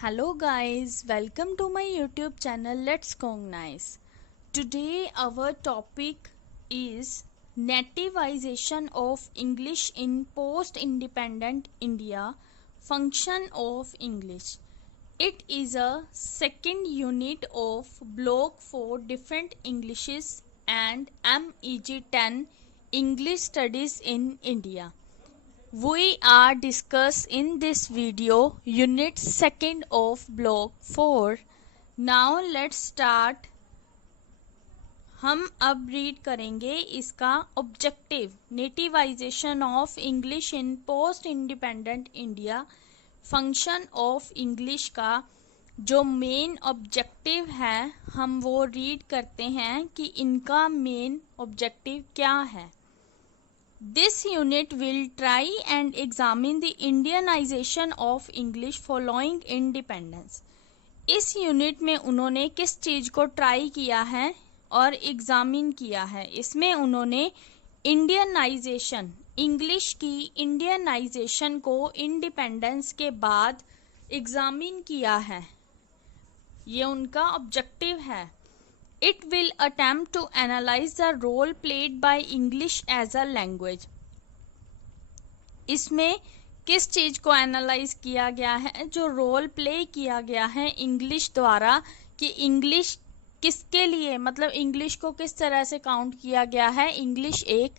Hello guys, welcome to my YouTube channel Let's Cognize. Today our topic is nativization of English in post-independent India, function of English. It is a second unit of Block 4 Different Englishes and MEG 10 English Studies in India. We are discuss in this video unit 2nd of block 4. Now let's start. हम अब read करेंगे इसका objective nativization of English in post independent India, function of English का जो main objective है हम वो read करते हैं कि इनका मेन ऑब्जेक्टिव क्या है. This unit will try and examine the Indianization of English following independence. इस यूनिट में उन्होंने किस चीज़ को ट्राई किया है और एग्जामिन किया है. इसमें उन्होंने इंडियनाइजेशन, इंग्लिश की इंडियनाइजेशन को इंडिपेंडेंस के बाद एग्जामिन किया है. ये उनका ऑब्जेक्टिव है. It will attempt to analyze the role played by English as a language. इसमें किस चीज़ को एनालाइज किया गया है, जो रोल प्ले किया गया है इंग्लिश द्वारा, कि इंग्लिश किसके लिए, मतलब इंग्लिश को किस तरह से काउंट किया गया है. इंग्लिश एक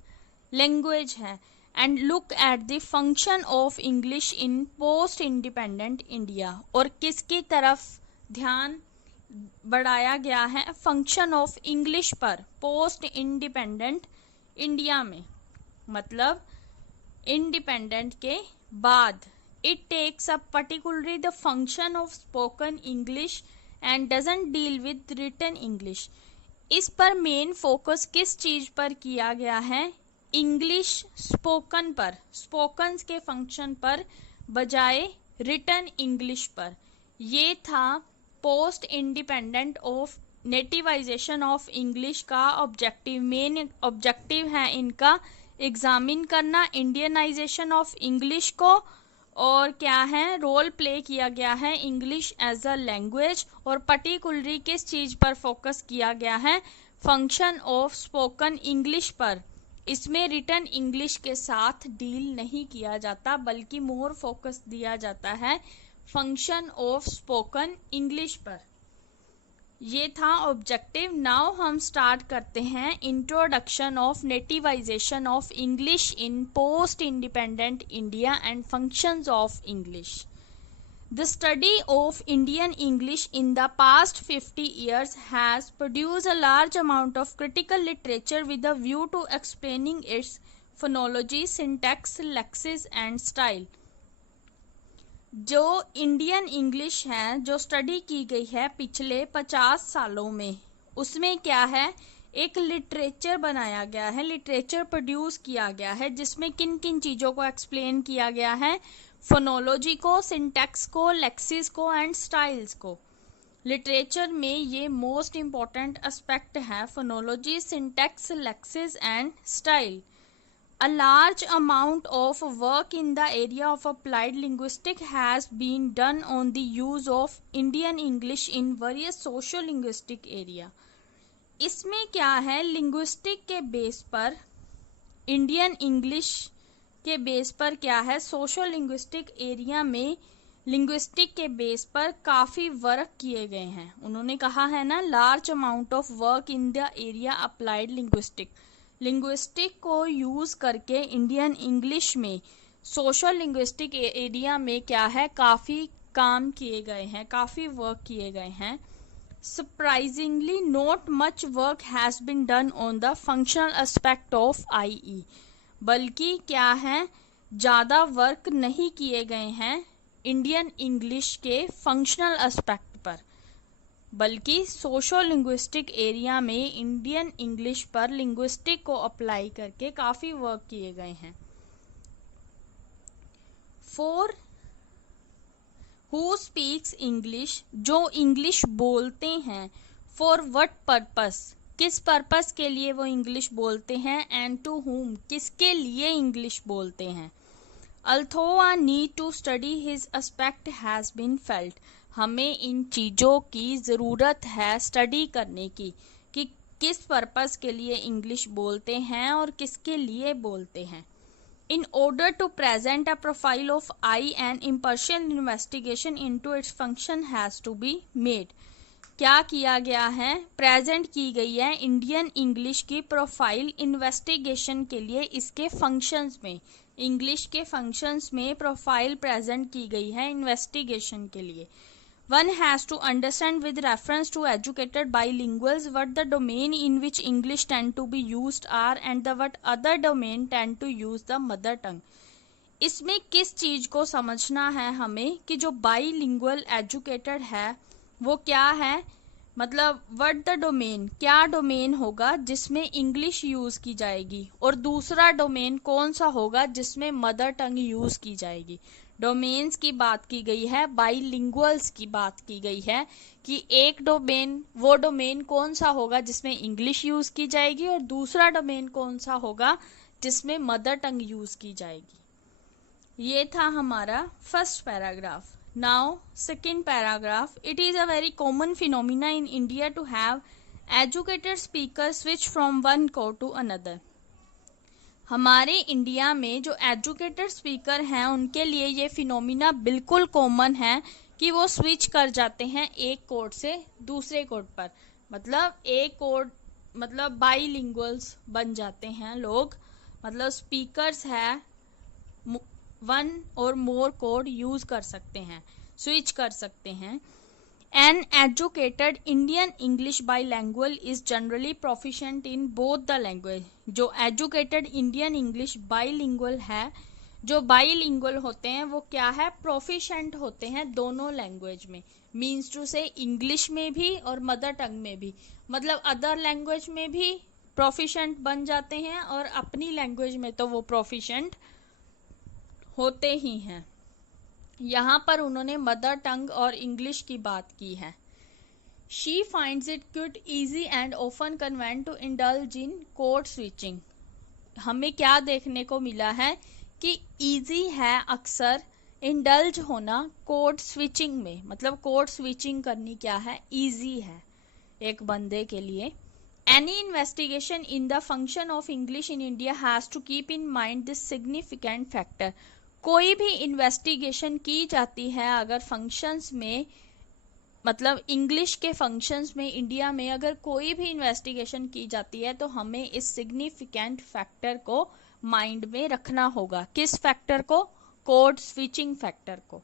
लैंग्वेज है. And look at the function of English in post independent India, और किसकी तरफ ध्यान बढ़ाया गया है, फंक्शन ऑफ इंग्लिश पर पोस्ट इंडिपेंडेंट इंडिया में, मतलब इंडिपेंडेंट के बाद. It takes up particularly the function of spoken English and doesn't deal with written English. इस पर मेन फोकस किस चीज पर किया गया है, इंग्लिश स्पोकन पर, स्पोकन के फंक्शन पर बजाय रिटन इंग्लिश पर. ये था post independent of nativization of English का ऑब्जेक्टिव. मेन ऑब्जेक्टिव है इनका एग्जामिन करना इंडियनाइजेशन ऑफ इंग्लिश को, और क्या है, रोल प्ले किया गया है इंग्लिश एज अ लैंग्वेज, और पर्टिकुलरली किस चीज पर फोकस किया गया है, फंक्शन ऑफ स्पोकन इंग्लिश पर. इसमें रिटन इंग्लिश के साथ डील नहीं किया जाता, बल्कि मोर फोकस दिया जाता है फंक्शन ऑफ स्पोकन इंग्लिश पर. ये था ऑब्जेक्टिव. नाउ हम स्टार्ट करते हैं introduction of nativization of English in post independent India and functions of English. The study of Indian English in the past 50 years has produced a large amount of critical literature with a view to explaining its phonology, syntax, lexis and style. जो Indian English है, जो study की गई है पिछले 50 सालों में, उसमें क्या है, एक लिटरेचर बनाया गया है, लिटरेचर प्रोड्यूस किया गया है, जिसमें किन किन चीज़ों को एक्सप्लेन किया गया है, फोनोलॉजी को, सिंटैक्स को, लेक्सिस को एंड स्टाइल्स को. लिटरेचर में ये मोस्ट इम्पॉर्टेंट एस्पेक्ट है, phonology, syntax, Lexus and style. A large amount of work in the area of applied linguistics has been done on the use of Indian English in various socio-linguistic area. इसमें क्या है, linguistic के base पर, Indian English के base पर क्या है, socio linguistic area में लिंग्विस्टिक के बेस पर काफ़ी वर्क किए गए हैं. उन्होंने कहा है ना, large amount of work in the area applied linguistic. Linguistic को यूज़ करके इंडियन इंग्लिश में सोशल लिंग्विस्टिक एरिया में क्या है, काफ़ी काम किए गए हैं, काफ़ी वर्क किए गए हैं. Surprisingly not much work has been done on the functional aspect of IE. बल्कि क्या है, ज़्यादा वर्क नहीं किए गए हैं इंडियन इंग्लिश के फंक्शनल एस्पेक्ट पर, बल्कि सोशो लिंग्विस्टिक एरिया में इंडियन इंग्लिश पर लिंग्विस्टिक को अप्लाई करके काफ़ी वर्क किए गए हैं. फॉर हु स्पीक्स इंग्लिश, जो इंग्लिश बोलते हैं, फॉर व्हाट पर्पस, किस पर्पस के लिए वो इंग्लिश बोलते हैं, एंड टू हुम, किसके लिए इंग्लिश बोलते हैं. Although a need to study his aspect has been felt, हमें इन चीज़ों की ज़रूरत है स्टडी करने की कि किस पर्पस के लिए इंग्लिश बोलते हैं और किसके लिए बोलते हैं. In order to present a profile of I, an impartial investigation into its function has to be made. क्या किया गया है, प्रेजेंट की गई है इंडियन इंग्लिश की प्रोफाइल इन्वेस्टिगेशन के लिए. इसके फंक्शंस में, इंग्लिश के फंक्शंस में प्रोफाइल प्रेजेंट की गई है इन्वेस्टिगेशन के लिए. One has to understand with reference to educated bilinguals what the domain in which English tend to be used are and the what other domain tend to use the mother tongue. इसमें किस चीज को समझना है हमें कि जो bilingual educated है वो क्या है, मतलब व्हाट द डोमेन, क्या डोमेन होगा जिसमें इंग्लिश यूज की जाएगी, और दूसरा डोमेन कौन सा होगा जिसमें मदर टंग यूज की जाएगी. डोमेन्स की बात की गई है, बाईलिंगुअल्स की बात की गई है कि एक डोमेन, वो डोमेन कौन सा होगा जिसमें इंग्लिश यूज की जाएगी और दूसरा डोमेन कौन सा होगा जिसमें मदर टंग यूज की जाएगी. ये था हमारा first paragraph. Now second paragraph. It is a very common phenomena in India to have educated speaker switch from one code to another. हमारे इंडिया में जो एजुकेटेड स्पीकर हैं उनके लिए ये फिनोमिना बिल्कुल कॉमन है कि वो स्विच कर जाते हैं एक कोड से दूसरे कोड पर. मतलब एक कोड, मतलब बाईलिंगुअल्स बन जाते हैं लोग, मतलब स्पीकर्स है वन और मोर कोड यूज कर सकते हैं, स्विच कर सकते हैं. An educated Indian English bilingual is generally proficient in both the language. जो educated Indian English bilingual है, जो bilingual होते हैं वो क्या है, proficient होते हैं दोनों लैंग्वेज में. मीन्स टू से इंग्लिश में भी और मदर टंग में भी, मतलब अदर लैंग्वेज में भी proficient बन जाते हैं और अपनी लैंग्वेज में तो वो proficient होते ही हैं. यहाँ पर उन्होंने मदर टंग और इंग्लिश की बात की है. She finds it quite easy and often convenient to indulge in code switching. हमें क्या देखने को मिला है कि ईजी है अक्सर इंडल्ज होना कोड स्विचिंग में. मतलब कोड स्विचिंग करनी क्या है, ईजी है एक बंदे के लिए. Any investigation in the function of English in India has to keep in mind this significant factor. कोई भी इन्वेस्टिगेशन की जाती है अगर फंक्शंस में, मतलब इंग्लिश के फंक्शंस में इंडिया में अगर कोई भी इन्वेस्टिगेशन की जाती है तो हमें इस सिग्निफिकेंट फैक्टर को माइंड में रखना होगा. किस फैक्टर को, कोड स्विचिंग फैक्टर को.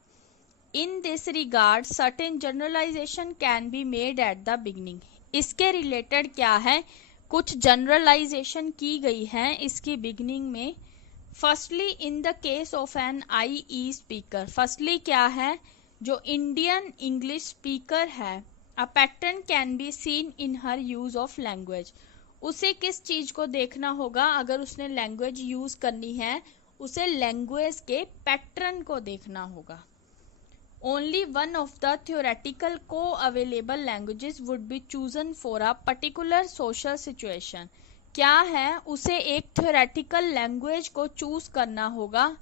In this regard certain generalization can be made at the beginning. इसके रिलेटेड क्या है, कुछ जनरलाइजेशन की गई है इसकी बिगिनिंग में. Firstly in the case of an IE speaker. Firstly क्या है, जो इंडियन इंग्लिश स्पीकर है, a pattern can be seen in her use of language. उसे किस चीज को देखना होगा अगर उसने लैंग्वेज यूज करनी है, उसे लैंग्वेज के पैटर्न को देखना होगा. Only one of the theoretical को available languages would be chosen for a particular social situation. क्या है, उसे एक थ्योरेटिकल लैंग्वेज को चूज करना होगा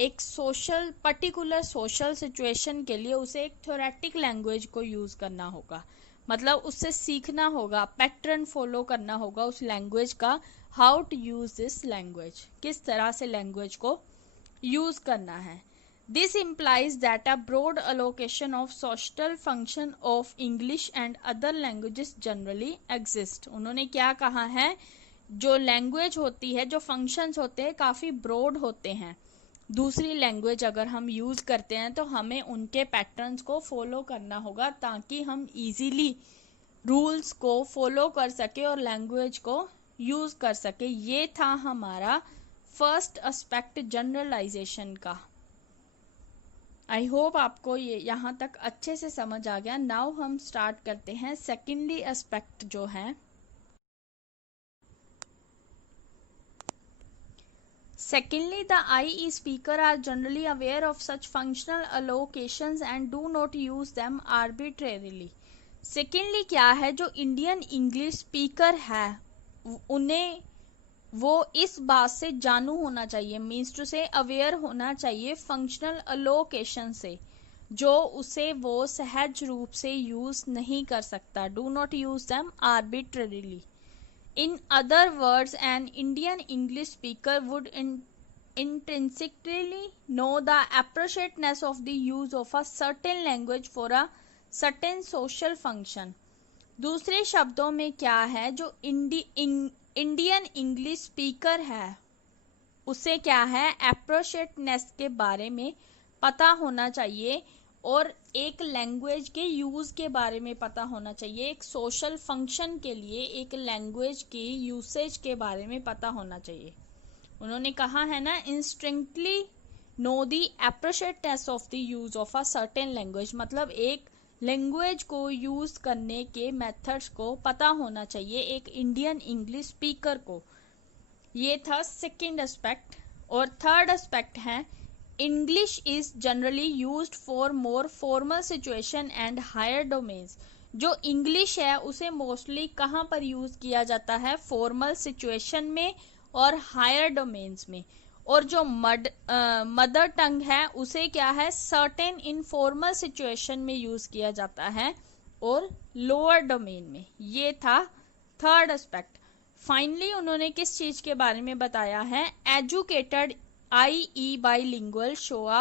एक सोशल, पर्टिकुलर सोशल सिचुएशन के लिए. उसे एक थ्योरेटिक लैंग्वेज को यूज करना होगा, मतलब उससे सीखना होगा, पैटर्न फॉलो करना होगा उस लैंग्वेज का. How to use this language, किस तरह से लैंग्वेज को यूज करना है. This implies that a broad allocation of social function of English and other languages generally exist. उन्होंने क्या कहा है, जो लैंग्वेज होती है, जो फंक्शंस होते हैं काफ़ी ब्रॉड होते हैं. दूसरी लैंग्वेज अगर हम यूज़ करते हैं तो हमें उनके पैटर्न्स को फॉलो करना होगा ताकि हम इजीली रूल्स को फॉलो कर सके और लैंग्वेज को यूज़ कर सके. ये था हमारा फर्स्ट एस्पेक्ट जनरलाइजेशन का. आई होप आपको ये यहाँ तक अच्छे से समझ आ गया. नाउ हम स्टार्ट करते हैं सेकेंडली एस्पेक्ट जो है. Secondly, the IE speaker are generally aware of such functional allocations and do not use them arbitrarily. Secondly क्या है, जो इंडियन इंग्लिश स्पीकर है उन्हें वो इस बात से जानू होना चाहिए, मीन्स टू से अवेयर होना चाहिए फंक्शनल अलोकेशन से. जो उसे वो सहज रूप से यूज नहीं कर सकता। Do not use them arbitrarily. In other words, an Indian English speaker would intrinsically know the appropriateness of the use of a certain language for a certain social function. दूसरे शब्दों में क्या है, जो इंडियन इंग्लिश स्पीकर है उसे क्या है, एप्रोप्रिएटनेस के बारे में पता होना चाहिए और एक लैंग्वेज के यूज के बारे में पता होना चाहिए। एक सोशल फंक्शन के लिए एक लैंग्वेज की यूसेज के बारे में पता होना चाहिए। उन्होंने कहा है ना, instinctively know the appropriateness of the use of a certain language, मतलब एक लैंग्वेज को यूज करने के मेथड्स को पता होना चाहिए एक इंडियन इंग्लिश स्पीकर को। ये था सेकेंड एस्पेक्ट। और थर्ड एस्पेक्ट है, English is generally used for more formal situation and higher domains. जो इंग्लिश है उसे मोस्टली कहाँ पर यूज किया जाता है, फॉर्मल सिचुएशन में और हायर डोमेन्स में। और जो मदर टंग है उसे क्या है, सर्टेन इनफॉर्मल सिचुएशन में यूज किया जाता है और लोअर डोमेन में। ये था थर्ड एस्पेक्ट। फाइनली उन्होंने किस चीज के बारे में बताया है, educated i.e. bilingual show a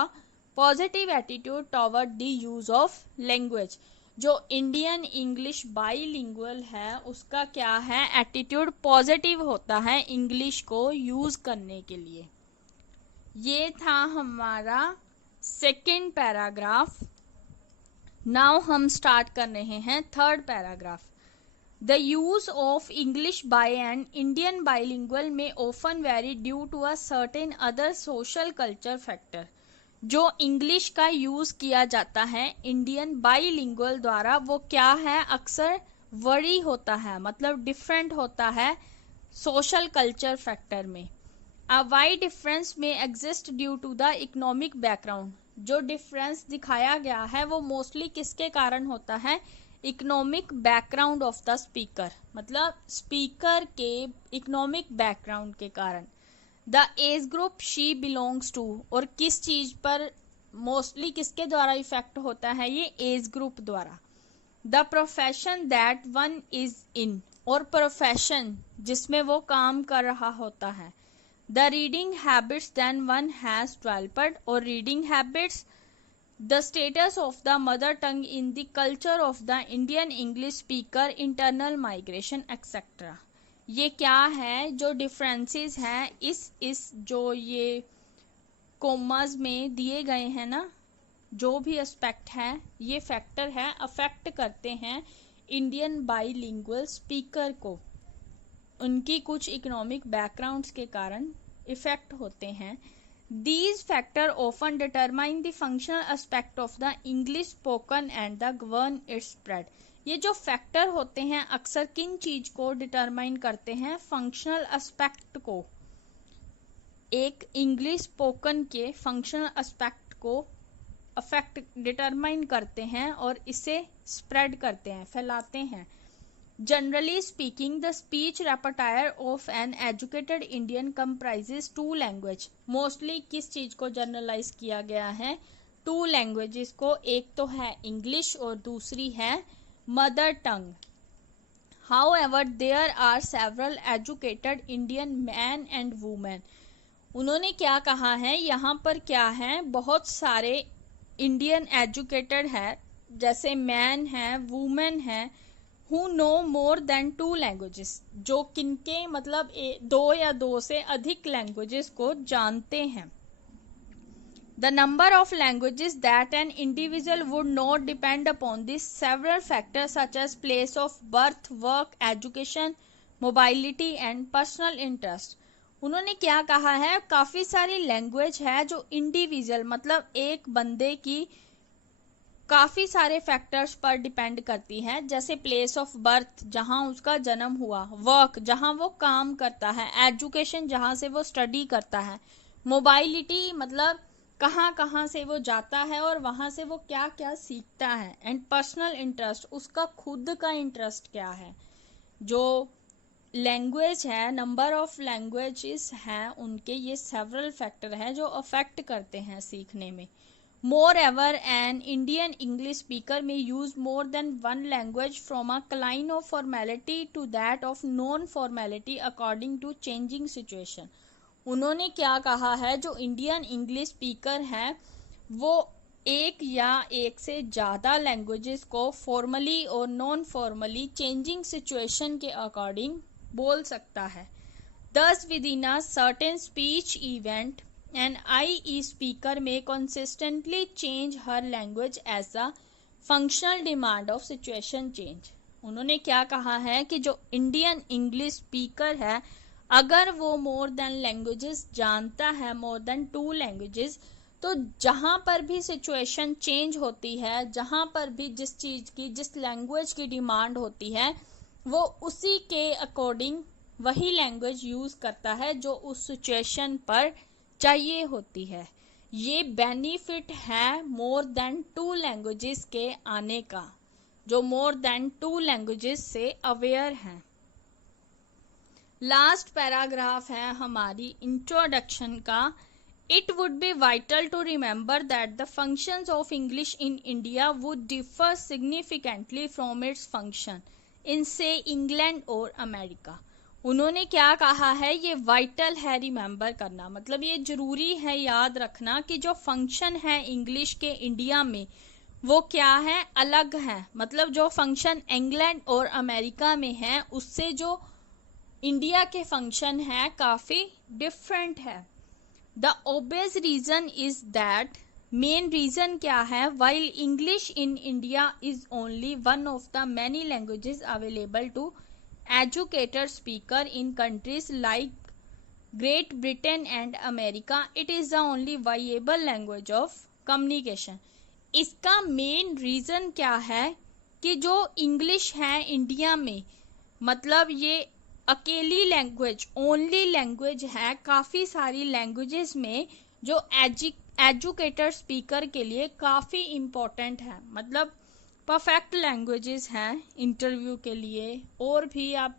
positive attitude toward the use of language. जो इंडियन इंग्लिश बाईलिंगुअल है उसका क्या है, एटीट्यूड पॉजिटिव होता है इंग्लिश को यूज करने के लिए। ये था हमारा सेकेंड पैराग्राफ। नाउ हम स्टार्ट कर रहे हैं third paragraph. The use of English by an Indian bilingual may often vary due to a certain other social culture factor. जो इंग्लिश का यूज किया जाता है इंडियन बाईलिंगुअल द्वारा वो क्या है, अक्सर वरी होता है, मतलब डिफरेंट होता है सोशल कल्चर फैक्टर में। A wide difference may exist due to the economic background. जो डिफरेंस दिखाया गया है वो मोस्टली किसके कारण होता है, economic background of the speaker, मतलब स्पीकर के इकोनॉमिक बैकग्राउंड के कारण। The age group she belongs to, और किस चीज पर मोस्टली किसके द्वारा इफेक्ट होता है, ये एज ग्रुप द्वारा। The profession that one is in, और प्रोफेशन जिसमें वो काम कर रहा होता है। The reading habits than one has developed, और reading habits. The status of the mother tongue in the culture of the Indian English speaker, internal migration etc. ये क्या है, जो डिफरेंसेस हैं इस जो ये कोमास में दिए गए हैं ना, जो भी एस्पेक्ट है ये फैक्टर है, अफेक्ट करते हैं इंडियन बाईलिंगुअल स्पीकर को। उनकी कुछ इकोनॉमिक बैकग्राउंड्स के कारण इफेक्ट होते हैं। These factors often determine the functional aspect of the English spoken and the govern its spread. ये जो फैक्टर होते हैं अक्सर किन चीज को डिटरमाइन करते हैं, फंक्शनल एस्पेक्ट को, एक इंग्लिश स्पोकन के फंक्शनल एस्पेक्ट को अफेक्ट डिटरमाइन करते हैं और इसे स्प्रेड करते हैं, फैलाते हैं। Generally speaking, the speech repertoire of an educated Indian comprises two language. Mostly किस चीज को जनरलाइज किया गया है, टू लैंग्वेजेस को, एक तो है इंग्लिश और दूसरी है mother tongue. However, there are several educated Indian men and women. उन्होंने क्या कहा है, यहाँ पर क्या है, बहुत सारे इंडियन एजुकेटेड है, जैसे मैन है, वुमेन है, who know more than two languages, जो किनके मतलब दो या दो से अधिक लैंग्वेजेस को जानते हैं। The number of languages that an individual would know depend upon these several factors such as place of birth, work, education, mobility and personal interest. उन्होंने क्या कहा है, काफी सारी लैंग्वेज है जो इंडिविजुअल मतलब एक बंदे की काफी सारे फैक्टर्स पर डिपेंड करती है, जैसे प्लेस ऑफ बर्थ जहां उसका जन्म हुआ, वर्क जहां वो काम करता है, एजुकेशन जहां से वो स्टडी करता है, मोबाइलिटी मतलब कहां कहां से वो जाता है और वहां से वो क्या क्या सीखता है, एंड पर्सनल इंटरेस्ट उसका खुद का इंटरेस्ट क्या है। जो लैंग्वेज है, नंबर ऑफ लैंग्वेजेस हैं उनके, ये सेवरल फैक्टर है जो अफेक्ट करते हैं सीखने में। Moreover, an Indian English speaker may use more than one language from a line of formality to that of non-formality according to changing situation. उन्होंने क्या कहा है, जो इंडियन इंग्लिश स्पीकर हैं वो एक या एक से ज़्यादा लैंग्वेजेस को फॉर्मली और नॉन फॉर्मली चेंजिंग सिचुएशन के अकॉर्डिंग बोल सकता है. Thus, within a certain speech event, an IE speaker may consistently change her language as a functional demand of situation change. उन्होंने क्या कहा है कि जो इंडियन इंग्लिश स्पीकर है, अगर वो मोर देन लैंग्वेजेस जानता है, मोर देन 2 लैंग्वेजेस, तो जहाँ पर भी सिचुएशन चेंज होती है, जहाँ पर भी जिस चीज़ की, जिस लैंग्वेज की डिमांड होती है, वो उसी के अकॉर्डिंग वही लैंग्वेज यूज़ करता है जो उस सिचुएशन पर चाहिए होती है. ये बेनिफिट है मोर देन 2 लैंग्वेजेस के आने का, जो मोर देन 2 लैंग्वेजेस से अवेयर हैं. लास्ट पैराग्राफ है हमारी इंट्रोडक्शन का. It would be vital to remember that the functions of English in India would differ significantly from its function in say England और America. उन्होंने क्या कहा है, ये वाइटल है रिमेंबर करना, मतलब ये जरूरी है याद रखना कि जो फंक्शन है इंग्लिश के इंडिया में वो क्या है, अलग है. मतलब जो फंक्शन इंग्लैंड और अमेरिका में है उससे जो इंडिया के फंक्शन है काफ़ी डिफरेंट है. The obvious reason is that, main reason क्या है, while English in India is only one of the many languages available to educated speaker in countries like Great Britain and America, it is the only viable language of communication. इसका main reason क्या है कि जो English है India में, मतलब ये अकेली लैंग्वेज, ओनली लैंग्वेज है काफ़ी सारी लैंग्वेजेस में जो एजुकेटर स्पीकर के लिए काफ़ी इम्पोर्टेंट है. मतलब परफेक्ट लैंग्वेजेस हैं इंटरव्यू के लिए, और भी आप,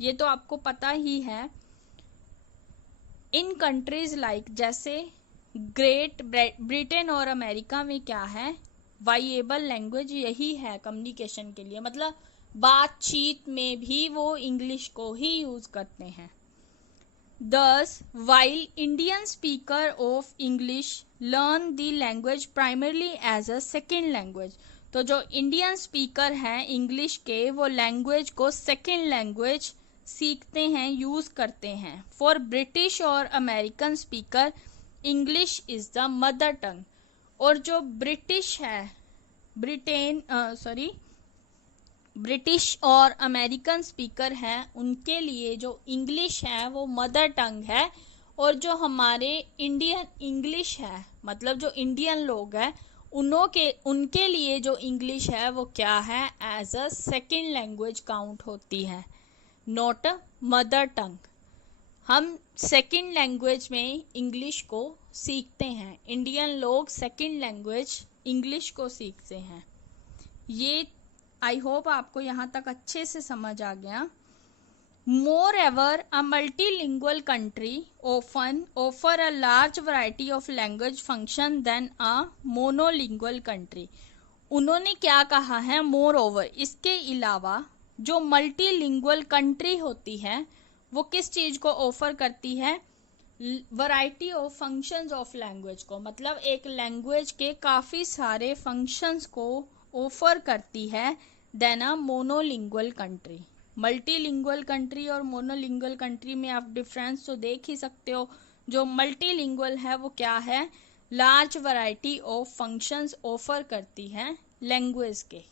ये तो आपको पता ही है. इन कंट्रीज लाइक जैसे ग्रेट ब्रिटेन और अमेरिका में क्या है, वाइएबल लैंग्वेज यही है कम्युनिकेशन के लिए. मतलब बातचीत में भी वो इंग्लिश को ही यूज करते हैं. Thus, while Indian speaker of English learn the language primarily as a second language, तो जो इंडियन स्पीकर हैं इंग्लिश के, वो लैंग्वेज को सेकेंड लैंग्वेज सीखते हैं, यूज करते हैं. फॉर ब्रिटिश और American speaker English is the mother tongue. और जो ब्रिटिश है, ब्रिटिश और अमेरिकन स्पीकर हैं उनके लिए जो इंग्लिश है वो मदर टंग है. और जो हमारे इंडियन इंग्लिश है, मतलब जो इंडियन लोग हैं उनके लिए जो इंग्लिश है वो क्या है, as a second language count होती है, नॉट अ मदर टंग. हम सेकेंड लैंग्वेज में इंग्लिश को सीखते हैं, इंडियन लोग सेकेंड लैंग्वेज इंग्लिश को सीखते हैं. ये आई होप आपको यहाँ तक अच्छे से समझ आ गया. Moreover, a multilingual country often offer a large variety of language function than a monolingual country. उन्होंने क्या कहा है, moreover, इसके अलावा जो मल्टीलिंगुअल कंट्री होती है वो किस चीज़ को ऑफर करती है, variety of functions of language को. मतलब एक लैंग्वेज के काफ़ी सारे फंक्शंस को ऑफर करती है देन अ मोनोलिंगुअल कंट्री. मल्टीलिंगुअल कंट्री और मोनोलिंगुअल कंट्री में आप डिफरेंस तो देख ही सकते हो. जो मल्टीलिंगुअल है वो क्या है, large variety of functions offer करती है लैंग्वेज के.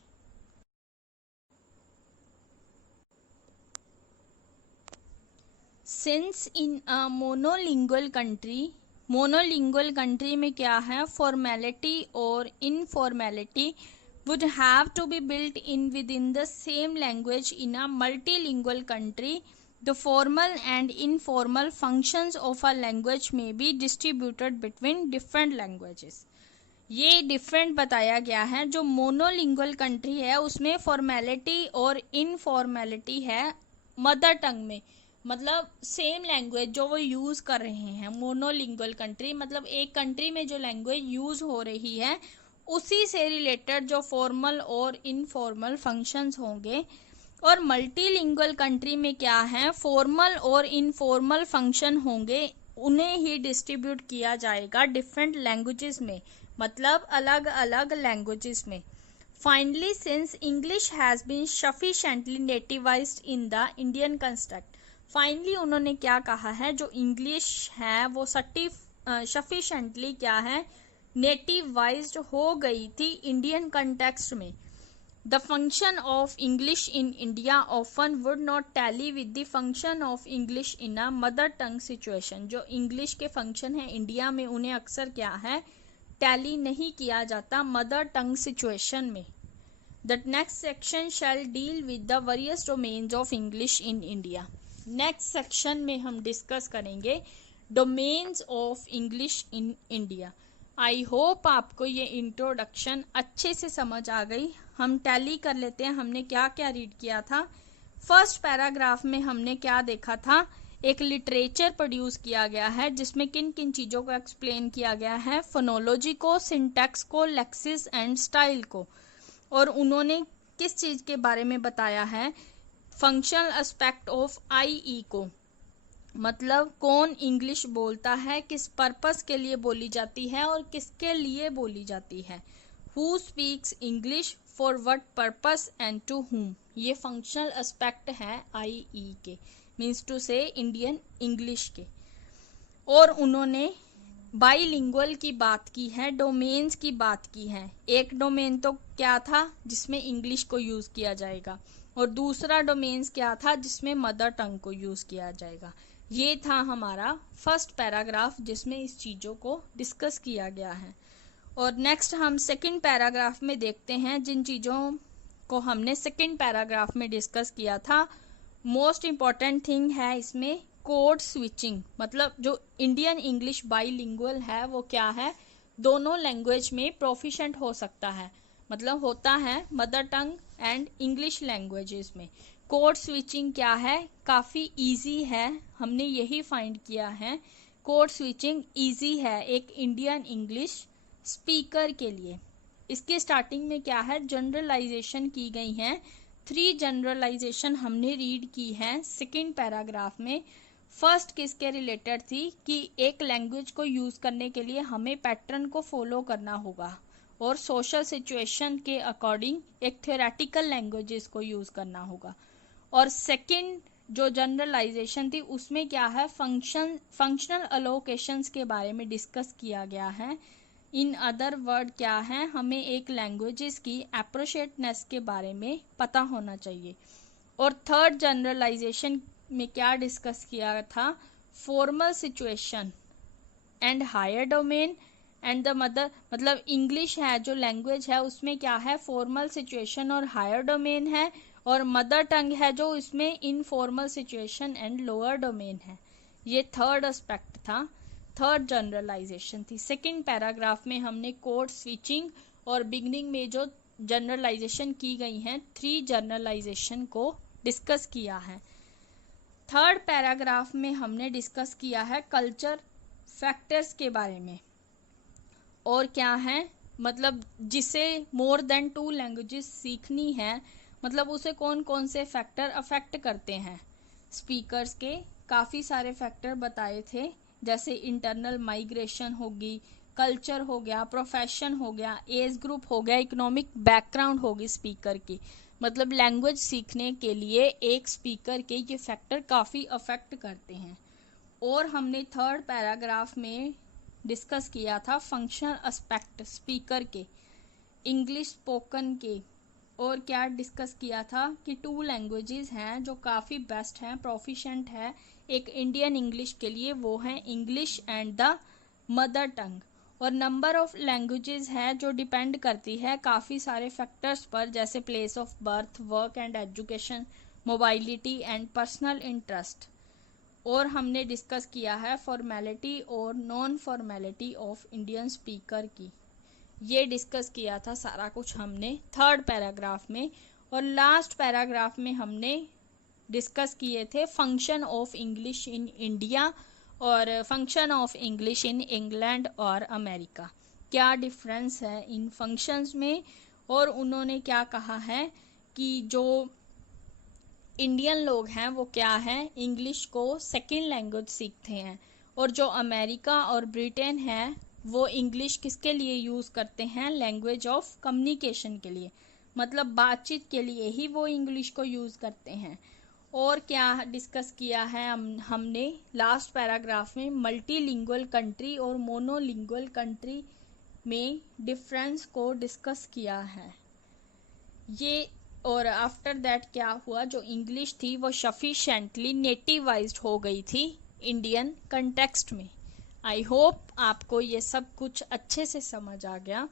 Since in a monolingual country में क्या है, फॉर्मेलिटी और इनफॉर्मेलिटी would have to be built in within the same language. In a multilingual country, the formal and informal functions of a language may be distributed between different languages. ये different बताया गया है. जो monolingual country है उसमें formality और इनफॉर्मेलिटी है mother tongue में. मतलब सेम लैंग्वेज जो वो यूज़ कर रहे हैं, मोनोलिंगुअल कंट्री, मतलब एक कंट्री में जो लैंग्वेज यूज़ हो रही है उसी से रिलेटेड जो फॉर्मल और इनफॉर्मल फंक्शंस होंगे। और मल्टीलिंगुअल कंट्री में क्या है, फॉर्मल और इनफॉर्मल फंक्शन होंगे, उन्हें ही डिस्ट्रीब्यूट किया जाएगा डिफरेंट लैंग्वेजेस में, मतलब अलग अलग लैंग्वेजेस में। Finally, since English has been sufficiently nativized in the Indian construct, finally उन्होंने क्या कहा है, जो इंग्लिश है वो सफिशेंटली क्या है, नेटिवाइज्ड हो गई थी इंडियन कंटेक्स्ट में। The function of English in India often would not tally with the function of English in a mother tongue situation. जो English के function है इंडिया में उन्हें अक्सर क्या है, टैली नहीं किया जाता मदर टंग सिचुएशन में। The next section shall deal with the various domains of English in India. Next section में हम डिस्कस करेंगे domains of English in India. I hope आपको ये इंट्रोडक्शन अच्छे से समझ आ गई। हम टैली कर लेते हैं, हमने क्या क्या रीड किया था। फर्स्ट पैराग्राफ में हमने क्या देखा था, एक लिटरेचर प्रोड्यूस किया गया है जिसमें किन किन चीज़ों को एक्सप्लेन किया गया है, फोनोलॉजी को, सिंटैक्स को, लेक्सिस एंड स्टाइल को। और उन्होंने किस चीज़ के बारे में बताया है, फंक्शनल एस्पेक्ट ऑफ आईई को, मतलब कौन इंग्लिश बोलता है, किस पर्पस के लिए बोली जाती है और किसके लिए बोली जाती है, who speaks English, for what purpose and to whom। ये फंक्शनल एस्पेक्ट है आईई के, मीन्स टू से इंडियन इंग्लिश के। और उन्होंने बाईलिंगुअल की बात की है, डोमेन्स की बात की है। एक डोमेन तो क्या था जिसमें इंग्लिश को यूज किया जाएगा, और दूसरा डोमेन्स क्या था जिसमें मदर टंग को यूज किया जाएगा। ये था हमारा फर्स्ट पैराग्राफ जिसमें इस चीज़ों को डिस्कस किया गया है। और नेक्स्ट हम सेकंड पैराग्राफ में देखते हैं जिन चीज़ों को हमने सेकंड पैराग्राफ में डिस्कस किया था। मोस्ट इम्पॉर्टेंट थिंग है इसमें कोड स्विचिंग, मतलब जो इंडियन इंग्लिश बाईलिंगुअल है वो क्या है, दोनों लैंग्वेज में प्रोफिशिएंट हो सकता है, मतलब होता है mother tongue and English languages में। कोड स्विचिंग क्या है, काफ़ी इजी है, हमने यही फाइंड किया है। कोड स्विचिंग इजी है एक इंडियन इंग्लिश स्पीकर के लिए। इसके स्टार्टिंग में क्या है, जनरलाइजेशन की गई हैं। 3 जनरलाइजेशन हमने रीड की है सेकेंड पैराग्राफ में। फर्स्ट किसके रिलेटेड थी कि एक लैंग्वेज को यूज़ करने के लिए हमें पैटर्न को फॉलो करना होगा और सोशल सिचुएशन के अकॉर्डिंग एक थ्योरेटिकल लैंग्वेजेस को यूज़ करना होगा। और सेकंड जो जनरलाइजेशन थी उसमें क्या है, फंक्शनल अलोकेशंस के बारे में डिस्कस किया गया है। इन अदर वर्ड क्या है, हमें एक लैंग्वेजेस की एप्रोशिएटनेस के बारे में पता होना चाहिए। और थर्ड जनरलाइजेशन में क्या डिस्कस किया था, formal situation and higher domain and the mother, मतलब इंग्लिश है जो लैंग्वेज है उसमें क्या है, फॉर्मल सिचुएशन और हायर डोमेन है, और मदर टंग है जो इसमें informal situation and lower domain है। ये थर्ड एस्पेक्ट था, थर्ड जनरलाइजेशन थी। सेकंड पैराग्राफ में हमने कोड स्विचिंग और बिगनिंग में जो जनरलाइजेशन की गई हैं 3 जनरलाइजेशन को डिस्कस किया है। थर्ड पैराग्राफ में हमने डिस्कस किया है कल्चर फैक्टर्स के बारे में, और क्या है, मतलब जिसे मोर देन 2 लैंग्वेजेस सीखनी है, मतलब उसे कौन कौन से फैक्टर अफेक्ट करते हैं। स्पीकर्स के काफ़ी सारे फैक्टर बताए थे, जैसे इंटरनल माइग्रेशन होगी, कल्चर हो गया, प्रोफेशन हो गया, एज ग्रुप हो गया, इकोनॉमिक बैकग्राउंड होगी स्पीकर की। मतलब लैंग्वेज सीखने के लिए एक स्पीकर के ये फैक्टर काफ़ी अफेक्ट करते हैं। और हमने थर्ड पैराग्राफ में डिस्कस किया था फंक्शनल एस्पेक्ट स्पीकर के, इंग्लिश स्पोकन के। और क्या डिस्कस किया था कि 2 लैंग्वेजेस हैं जो काफ़ी बेस्ट हैं, प्रोफिशिएंट है एक इंडियन इंग्लिश के लिए, वो हैं English and the mother tongue. और नंबर ऑफ लैंग्वेजेस है जो डिपेंड करती है काफ़ी सारे फैक्टर्स पर, जैसे place of birth, work and education, mobility and personal interest. और हमने डिस्कस किया है फॉर्मेलिटी और non formality of Indian speaker की। ये डिस्कस किया था सारा कुछ हमने थर्ड पैराग्राफ में। और लास्ट पैराग्राफ में हमने डिस्कस किए थे function of English in India और function of English in England और अमेरिका। क्या डिफरेंस है इन फंक्शंस में, और उन्होंने क्या कहा है कि जो इंडियन लोग हैं वो क्या है, इंग्लिश को सेकेंड लैंग्वेज सीखते हैं, और जो अमेरिका और ब्रिटेन है वो इंग्लिश किसके लिए यूज़ करते हैं, लैंग्वेज ऑफ कम्युनिकेशन के लिए, मतलब बातचीत के लिए ही वो इंग्लिश को यूज़ करते हैं। और क्या डिस्कस किया है हमने लास्ट पैराग्राफ में, मल्टीलिंगुअल कंट्री और मोनोलिंगुअल कंट्री में डिफरेंस को डिस्कस किया है ये। और आफ्टर दैट क्या हुआ, जो इंग्लिश थी वो सफिशेंटली नेटिवाइज्ड हो गई थी इंडियन कंटेक्स्ट में। आई होप आपको ये सब कुछ अच्छे से समझ आ गया।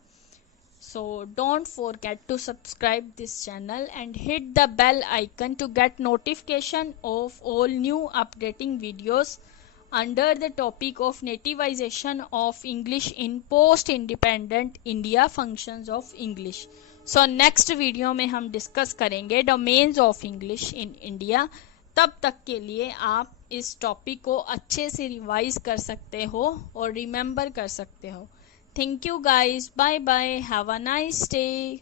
So don't forget to subscribe this channel and hit the bell icon to get notification of all new updating videos under the topic of nativization of English in post-independent India, functions of English. So next video में हम discuss करेंगे domains of English in India। तब तक के लिए आप इस topic को अच्छे से रिवाइज कर सकते हो और रिमेंबर कर सकते हो। Thank you guys. Bye bye. Have a nice day.